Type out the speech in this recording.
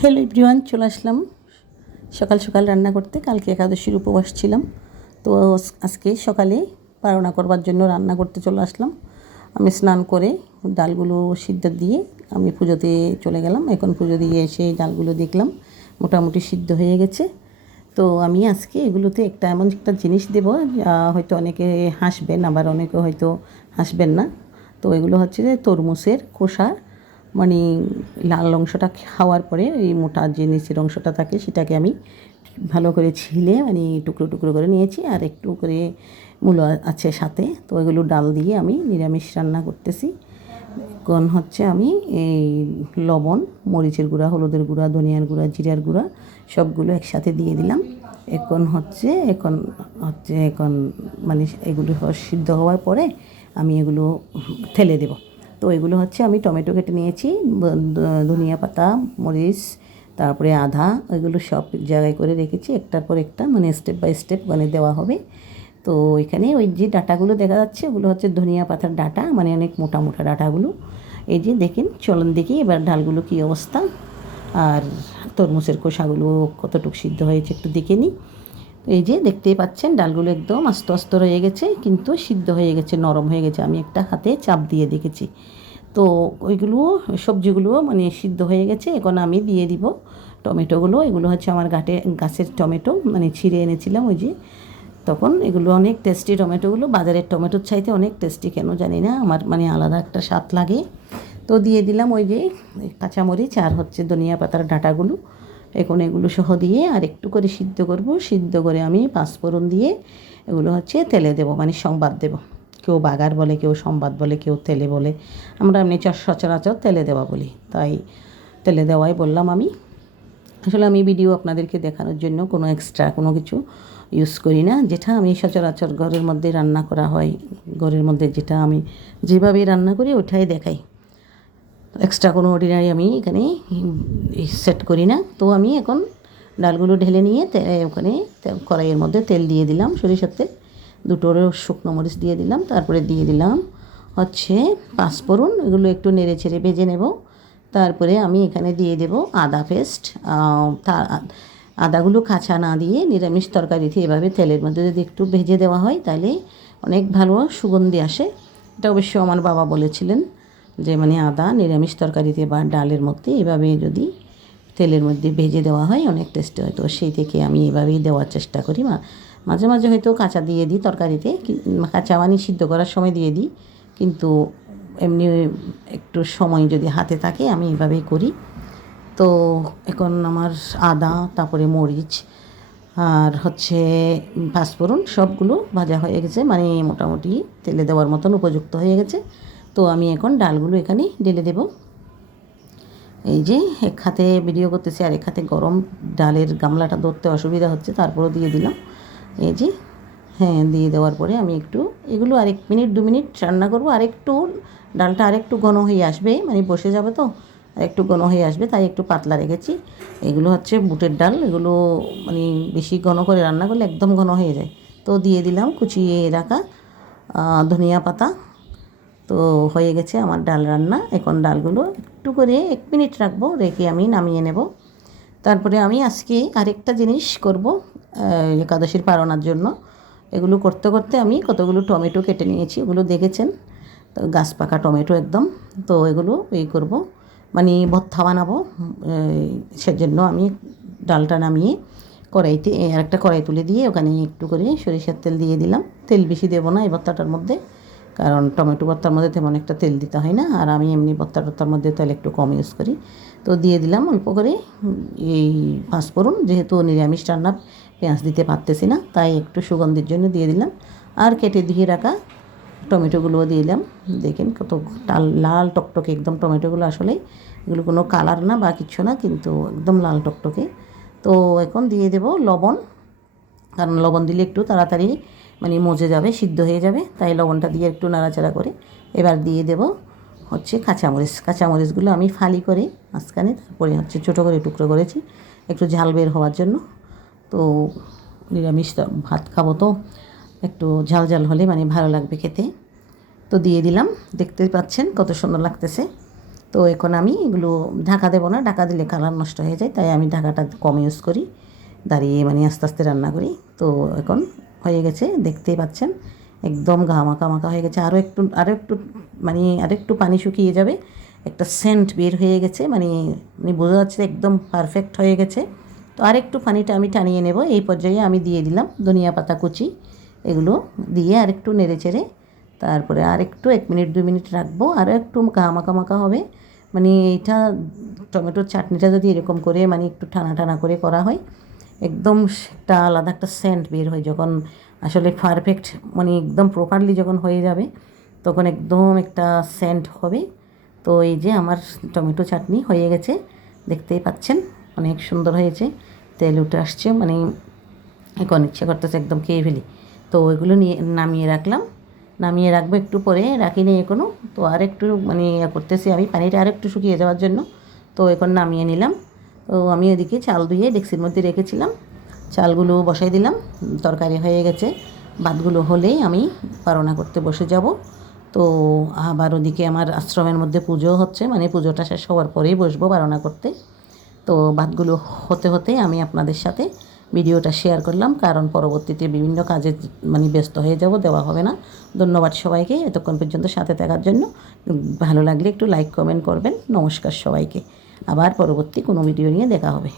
Hello everyone, চলে আসলাম সকাল সকাল রান্না করতে। কালকে একাদশীর উপবাস ছিলাম, তো আজকে সকালে পারনা করবার জন্য রান্না করতে চলে আসলাম। আমি স্নান করে ডালগুলো সিদ্ধ দিয়ে আমি পুজোতে চলে গেলাম। এখন পুজো দিয়ে এসে ডালগুলো দেখলাম মোটামুটি সিদ্ধ হয়ে গেছে। তো আমি আজকে এগুলোতে এমন একটা জিনিস দেবো, হয়তো অনেকে হাসবেন, আবার অনেকে হয়তো হাসবেন না। তো এগুলো হচ্ছে যে তরমুজের খোসা, মানে লাল অংশটা খাওয়ার পরে এই মোটা যে নিচের অংশটা থাকে সেটাকে আমি ভালো করে ছিলে মানে টুকরো টুকরো করে নিয়েছি, আর একটু করে মূলো আছে সাথে। তো এগুলো ডাল দিয়ে আমি নিরামিষ রান্না করতেছি। এখন হচ্ছে আমি এই লবণ, মরিচের গুঁড়া, হলুদের গুঁড়া, ধনিয়ার গুঁড়া, জিরার গুঁড়া সবগুলো একসাথে দিয়ে দিলাম। এখন মানে এগুলো সিদ্ধ হওয়ার পরে আমি এগুলো ঠেলে দেব। তো এগুলো হচ্ছে আমি টমেটো কেটে নিয়েছি, ধনিয়া পাতা, মরিচ, তারপরে আদা, এগুলো সব জায়গায় করে রেখেছি, একটার পর একটা মানে স্টেপ বাই স্টেপ মানে দেওয়া হবে। তো এখানে ওই যে ডাটাগুলো দেখা যাচ্ছে ওগুলো হচ্ছে ধনিয়া পাতার ডাটা, মানে অনেক মোটা মোটা ডাটাগুলো। এই যে দেখেন, চলন দেখি এবার ডালগুলো কী অবস্থা, আর তরমুজের খোসাগুলো কতটুকু সিদ্ধ হয়েছে একটু দেখে নিই। এই যে দেখতেই পাচ্ছেন ডালগুলো একদম আস্তে আস্তে রয়ে গেছে, কিন্তু সিদ্ধ হয়ে গেছে, নরম হয়ে গেছে। আমি একটা হাতে চাপ দিয়ে দেখেছি। তো ওইগুলো সবজিগুলো মানে সিদ্ধ হয়ে গেছে। এখন আমি দিয়ে দিব টমেটোগুলো। এগুলো হচ্ছে আমার গাছের টমেটো, মানে ছিঁড়ে এনেছিলাম ওই যে তখন। এগুলো অনেক টেস্টি টমেটোগুলো, বাজারের টমেটোর চাইতে অনেক টেস্টি, কেন জানি না, আমার মানে আলাদা একটা স্বাদ লাগে। তো দিয়ে দিলাম ওই যে কাঁচামরিচ আর হচ্ছে ধনিয়া পাতার ডাঁটাগুলো। এখন এগুলো সহ দিয়ে আর একটু করে সিদ্ধ করব। সিদ্ধ করে আমি পাঁচফোড়ন দিয়ে এগুলো হচ্ছে তেলে দেবো, মানে সংবাদ দেব। কেউ বাগার বলে, কেউ সংবাদ বলে, কেউ তেলে বলে। আমরা এমনি সচরাচর তেলে দেওয়া বলি, তাই তেলে দেওয়াই বললাম আমি। আসলে আমি ভিডিও আপনাদেরকে দেখানোর জন্য কোনো এক্সট্রা কোনো কিছু ইউজ করি না। যেটা আমি সচরাচর ঘরের মধ্যে রান্না করা হয়, ঘরের মধ্যে যেটা আমি যেভাবে রান্না করি ওটাই দেখাই। এক্সট্রা কোনো অর্ডিনারি আমি এখানে সেট করি না। তো আমি এখন ডালগুলো ঢেলে নিয়ে ওখানে কড়াইয়ের মধ্যে তেল দিয়ে দিলাম, সরিষার তেল, দুটো শুকনো মরিচ দিয়ে দিলাম, তারপরে দিয়ে দিলাম হচ্ছে পাঁচফোড়ন। এগুলো একটু নেড়ে ছেড়ে ভেজে নেব। তারপরে আমি এখানে দিয়ে দেব আদা পেস্ট। আদাগুলো কাঁচা না দিয়ে নিরামিষ তরকারিতে এভাবে তেলের মধ্যে যদি একটু ভেজে দেওয়া হয় তাহলে অনেক ভালো সুগন্ধি আসে। এটা অবশ্য আমার বাবা বলেছিলেন যে মানে আদা নিরামিষ তরকারিতে বা ডালের মধ্যে এভাবে যদি তেলের মধ্যে ভেজে দেওয়া হয় অনেক টেস্টি হয়। তো সেই থেকে আমি এভাবেই দেওয়ার চেষ্টা করি। মাঝে মাঝে হয়তো কাঁচা দিয়ে দিই তরকারিতে, কাঁচা মানে সিদ্ধ করার সময় দিয়ে দিই, কিন্তু এমনি একটু সময় যদি হাতে থাকে আমি এভাবেই করি। তো এখন আমার আদা, তারপরে মরিচ আর হচ্ছে পাঁচফোড়ন সবগুলো ভাজা হয়ে গেছে, মানে মোটামুটি তেলে দেওয়ার মতন উপযুক্ত হয়ে গেছে। তো আমি এখন ডালগুলো এখানে ঢেলে দেব। এই যে এক হাতে ভিডিও করতেছি আর এক হাতে গরম, ডালের গামলাটা ধরতে অসুবিধা হচ্ছে, তারপরেও দিয়ে দিলাম। এই যে হ্যাঁ, দিয়ে দেওয়ার পরে আমি একটু এগুলো আর 1 মিনিট 2 মিনিট রান্না করবো। আরেকটু ডালটা আরেকটু ঘন হয়ে আসবে, মানে বসে যাবে তো, আরেকটু ঘন হয়ে আসবে, তাই একটু পাতলা রেখেছি। এগুলো হচ্ছে বুটের ডাল, এগুলো মানে বেশি ঘন করে রান্না করলে একদম ঘন হয়ে যায়। তো দিয়ে দিলাম কুচিয়ে রাখা ধনিয়া পাতা। তো হয়ে গেছে আমার ডাল রান্না। এখন ডালগুলো একটু করে 1 মিনিট রাখবো, রেখে আমি নামিয়ে নেব। তারপরে আমি আজকে আরেকটা জিনিস করব একাদশীর পারণার জন্য। এগুলো করতে করতে আমি কতগুলো টমেটো কেটে নিয়েছি, ওগুলো দেখেছেন, তো গাছ পাকা টমেটো একদম। তো এগুলো করব, মানে ভর্তা বানাবো। সেজন্য আমি ডালটা নামিয়ে কড়াইতে আরেকটা কড়াই তুলে দিয়ে ওখানে একটু করে সরিষার তেল দিয়ে দিলাম। তেল বেশি দেবো না এই ভর্তাটার মধ্যে, কারণ টমেটো ভর্তার মধ্যে তেমন একটা তেল দিতে হয় না, আর আমি এমনি ভর্তার মধ্যে তেল একটু কম ইউজ করি। তো দিয়ে দিলাম অল্প করে এই পাঁচফোড়ন, যেহেতু নিরামিষ রান্না পেঁয়াজ দিতে পারতেছি না, তাই একটু সুগন্ধির জন্য দিয়ে দিলাম। আর কেটে ধুয়ে রাখা টমেটোগুলোও দিয়ে দিলাম। দেখেন কত লাল টকটকে একদম টমেটোগুলো, আসলে এগুলো কোনো কালার না বা কিছু না, কিন্তু একদম লাল টকটকে। তো এখন দিয়ে দেব লবণ, কারণ লবণ দিলে একটু তাড়াতাড়ি মানে মজে যাবে, সিদ্ধ হয়ে যাবে, তাই লবণটা দিয়ে একটু নাড়াচাড়া করে এবার দিয়ে দেব হচ্ছে কাঁচামরিচগুলো আমি ফালি করে মাঝখানে, তারপরে হচ্ছে ছোটো করে টুকরো করেছি একটু ঝাল বের হওয়ার জন্য। তো নিরামিষ ভাত খাবো, তো একটু ঝাল ঝাল হলে মানে ভালো লাগবে খেতে। তো দিয়ে দিলাম, দেখতে পাচ্ছেন কত সুন্দর লাগতেছে। তো তো এখন আমি এগুলো ঢাকা দেবো না, ঢাকা দিলে কালার নষ্ট হয়ে যায়, তাই আমি ঢাকাটা কম ইউজ করি, দাঁড়িয়ে মানে আস্তে আস্তে রান্না করি। তো এখন হয়ে গেছে, দেখতেই পাচ্ছেন একদম মাখা মাখা হয়ে গেছে। আরও একটু মানে আরেকটু পানি শুকিয়ে যাবে, একটা সেন্ট বের হয়ে গেছে, মানে বোঝা যাচ্ছে একদম পারফেক্ট হয়ে গেছে। তো আরেকটু পানিটা আমি টানিয়ে নেব। এই পর্যায়ে আমি দিয়ে দিলাম ধনিয়া পাতা কুচি, এগুলো দিয়ে আরেকটু নেড়ে চেড়ে তারপরে আরেকটু 1 মিনিট 2 মিনিট রাখবো, আরও একটু মাখা মাখা হবে। মানে এইটা টমেটোর চাটনিটা যদি এরকম করে মানে একটু টানা টানা করে করা হয়, একদম একটা আলাদা একটা সেন্ট বের হয় যখন আসলে পারফেক্ট মানে একদম প্রপারলি যখন হয়ে যাবে, তখন একদম একটা সেন্ট হবে। তো এই যে আমার টমেটো চাটনি হয়ে গেছে, দেখতেই পাচ্ছেন অনেক সুন্দর হয়েছে, তেল উঠে আসছে, মানে এখন ইচ্ছে করতেছে একদম খেয়ে ফেলি। তো ওইগুলো নিয়ে নামিয়ে রাখলাম, নামিয়ে রাখবো একটু পরে, রাখিনি এখনও। তো আর একটু মানে করতেছি আমি পানিটা আর একটু শুকিয়ে যাওয়ার জন্য। তো এখন নামিয়ে নিলাম। তো আমি ওদিকে চাল ধুয়ে ডেক্সির মধ্যে রেখেছিলাম, চালগুলো বসাই দিলাম, তরকারি হয়ে গেছে। ভাতগুলো হলেই আমি পারনা করতে বসে যাব। তো আবার ওদিকে আমার আশ্রমের মধ্যে পুজো হচ্ছে, মানে পুজোটা শেষ হওয়ার পরেই বসবো পারনা করতে। তো ভাতগুলো হতে হতে আমি আপনাদের সাথে ভিডিওটা শেয়ার করলাম, কারণ পরবর্তীতে বিভিন্ন কাজে মানে ব্যস্ত হয়ে যাব, দেওয়া হবে না। ধন্যবাদ সবাইকে এতক্ষণ পর্যন্ত সাথে থাকার জন্য। ভালো লাগলে একটু লাইক কমেন্ট করবেন। নমস্কার সবাইকে, আবার পরবর্তী কোনো ভিডিও নিয়ে দেখা হবে।